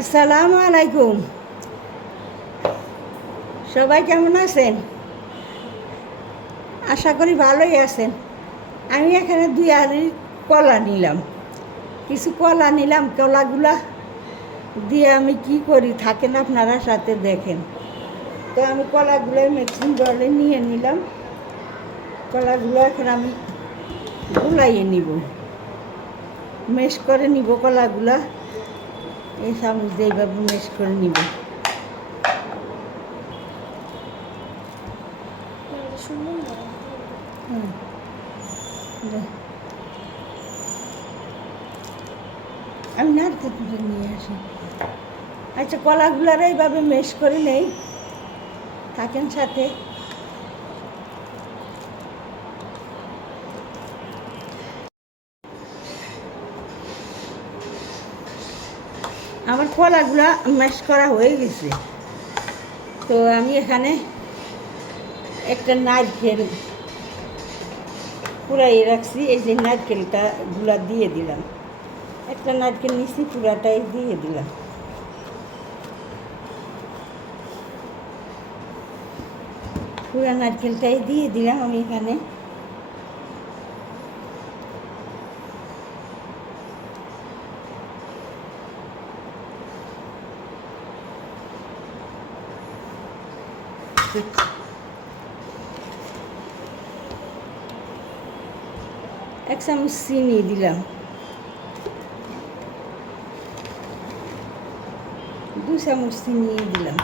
আসসালামু আলাইকুম। সবাই কেমন আছেন? আশা করি ভালোই আছেন। আমি এখানে 2 আলি কলা নিলাম, কিছু কলা নিলাম। কলাগুলা দিয়ে আমি কি করি থাকেন আপনারা সাথে দেখেন। তো আমি কলাগুলো মিক্সিং জলে নিয়ে নিলাম। কলাগুলো এখন আমি গুলাইয়ে নিব, মেশ করে নিব। কলাগুলা এই চামচ দিয়ে এইভাবে মেশ করে নিব। আমি নারকেল তুলে নিয়ে আসি। আচ্ছা, কলাগুলার এইভাবে মেশ করে নেই, থাকেন সাথে। আমার কলাগুলা ম্যাশ করা হয়ে গেছে। তো আমি এখানে একটা নারকেল পুরাই রাখছি, এই যে নারকেলটা গুলা দিয়ে দিলাম। একটা নারকেল নিচ্ছি, পুরাটাই দিয়ে দিলাম। পুরা নারকেলটাই দিয়ে দিলাম আমি এখানে। এক চামচ চিনি দিলাম, 2 চামচ চিনি দিলাম,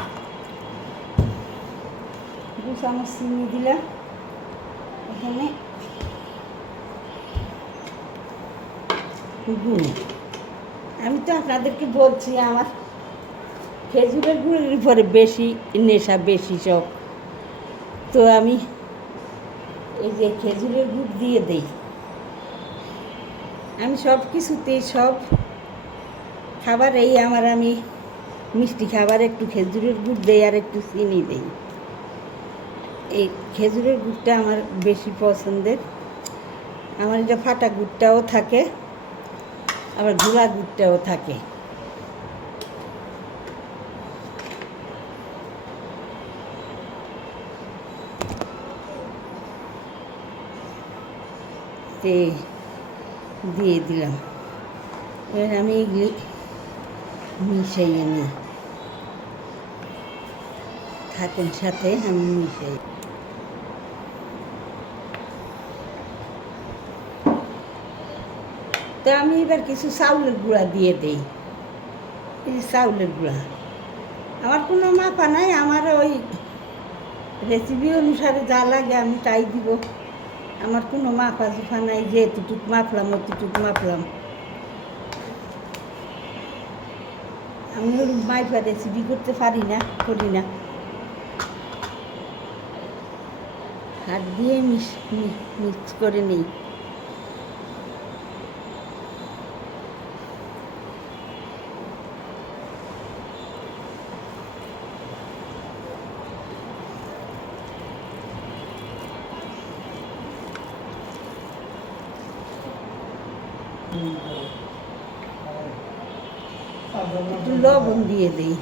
2 চামচ চিনি দিলাম এখানে। গুড়, আমি তো আপনাদেরকে বলছি আমার খেজুরের গুড়ের উপরে বেশি নেশা, বেশি শখ। তো আমি এই যে খেজুরের গুড় দিয়ে দেই। আমি সব কিছুতেই, সব খাবার এই আমার, আমি মিষ্টি খাবার একটু খেজুরের গুড় দেই আর একটু চিনি দেই। এই খেজুরের গুড়টা আমার বেশি পছন্দের। আমার এটা ফাটা গুড়টাও থাকে, আবার গুঁড়া গুড়টাও থাকে। দিয়ে দিলাম। এবার আমি এগুলি মিশাইয়ে নিই, থাকুন সাথে, আমি মিশাই। তো আমি এবার কিছু চাউলের গুঁড়া দিয়ে দেই। এই যে চাউলের গুঁড়া, আমার কোনো মাপা নাই, আমার ওই রেসিপি অনুসারে যা লাগে আমি তাই দিব। আমার কোনো মাপা জোফা নাই যে এতটুক মাপলাম অতটুক মাপলাম। আমি ওর মাইপা রেসিপি করতে পারি না, করি না। হাত দিয়ে মিক্স করে নিই। একটু লবণ দিয়ে দিই।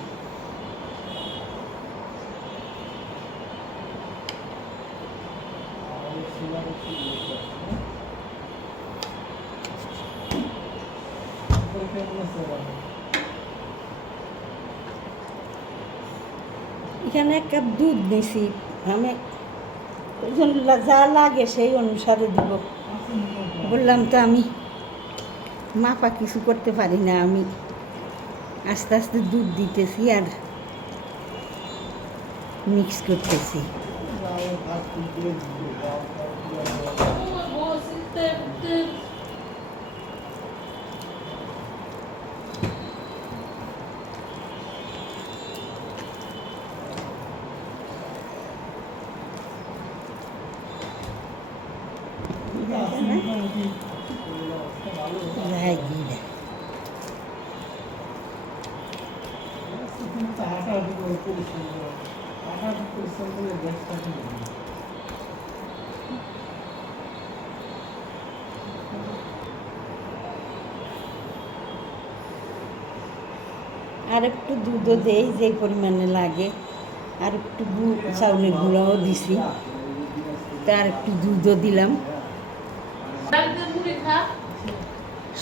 এখানে 1 কাপ দুধ দিছি আমি, যা লাগে সেই অনুসারে দিব। বললাম তো আমি মাপা কিছু করতে পারি না। আমি আস্তে আস্তে দুধ দিতেছি আর মিক্স করতেছি। আর একটু দুধও দেই যে পরিমাণে লাগে, আর একটু চাউলের গুঁড়াও দিছি, তার একটু দুধও দিলাম,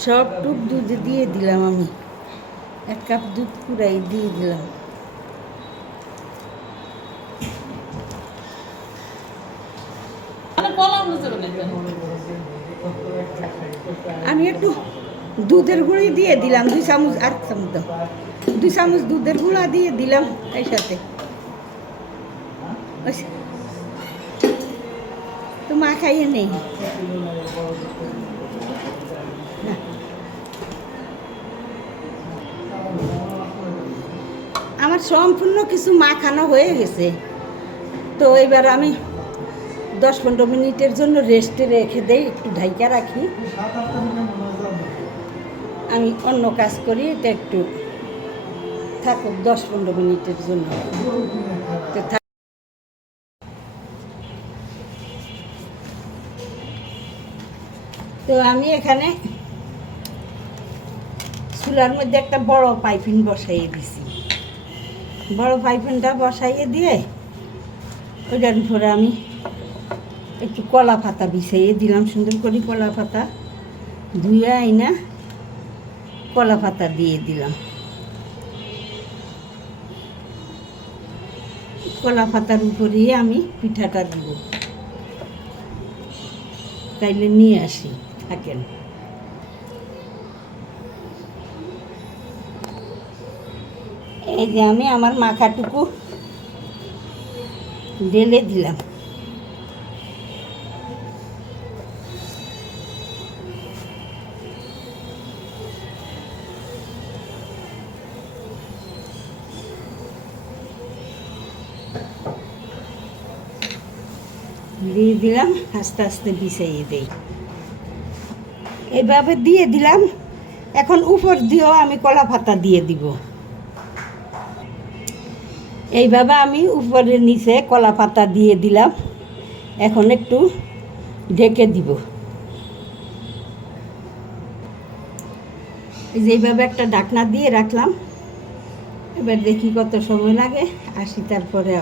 সব টুক দুধ দিয়ে দিলাম। আমি 1 কাপ দুধ পুরাই দিয়ে দিলাম। আমি একটু দুধের গুঁড়ি দিয়ে দিলাম 2 চামচ, আর চামচ দাও, 2 চামচ দুধের গুঁড়া দিয়ে দিলাম এর সাথে। তো মা খাইয়ে নেই, আমার সম্পূর্ণ কিছু মাখানো হয়ে গেছে। তো এবার আমি 10-15 মিনিটের জন্য রেস্টে রেখে দেই, একটু ঢাইকা রাখি। আমি অন্য কাজ করি, এটা একটু থাকুক 10-15 মিনিটের জন্য। তো আমি এখানে চুলার মধ্যে একটা বড় পাইপিন বসাইয়ে দিছি। বড় পাইপিনটা বসাইয়ে দিয়ে ওইটার উপরে আমি একটু কলা পাতা বিছাইয়ে দিলাম, সুন্দর করে কলা পাতা ধুয়ে আইনা কলা পাতা দিয়ে দিলাম। কলা পাতার উপরে আমি পিঠাটা দিব, তাইলে নিয়ে আসি, থাকেন। এই যে আমি আমার মাখাটুকু ঢেলে দিলাম। দিয়ে দিলাম, আস্তে আস্তে বিছাইয়ে দেই। এইভাবে দিয়ে দিলাম। এখন উপর দিয়েও আমি কলা পাতা দিয়ে দিব। এইভাবে আমি উপরের নিচে কলা পাতা দিয়ে দিলাম। এখন একটু ঢেকে দিব। এই যে এইভাবে একটা ঢাকনা দিয়ে রাখলাম। এবার দেখি কত সময় লাগে, আসি তারপরে।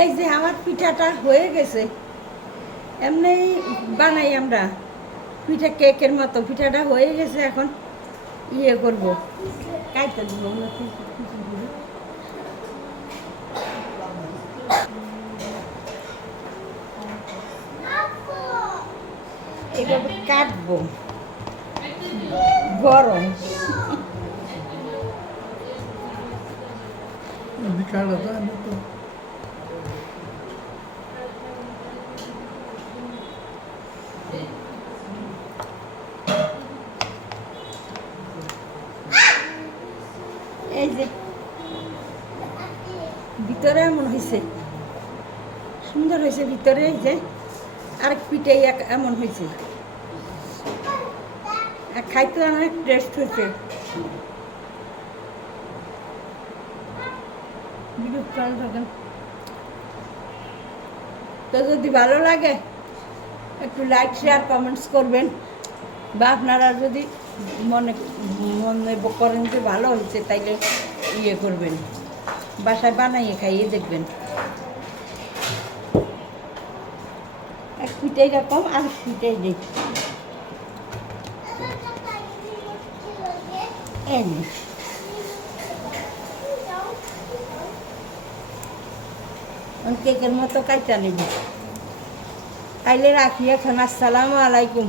এই যে আমার পিঠাটা হয়ে গেছে। এমনি বানাই আমরা পিঠা, কেকের মতো। পিঠাটা হয়ে গেছে, এখন ইয়ে করবো, কাটতে দিব। এভাবে কাটবো, গরম। এই যে ভিতরে এমন হয়েছে, সুন্দর হয়েছে ভিতরে। এই যে আরেক পিঠে এমন হয়েছে, খাইতে অনেক টেস্ট হয়েছে। তো যদি ভালো লাগে একটু লাইক, শেয়ার, কমেন্টস করবেন। বা আপনারা যদি মনে করেন যে ভালো হয়েছে, তাইলে ইয়ে করবেন, বাসায় বানাইয়ে খাইয়ে দেখবেন। এক পিঠে এরকম, আর পিঠে দিই। কেকের মতো কাইটা নেব। তাইলে রাখি এখন। আসসালামু আলাইকুম।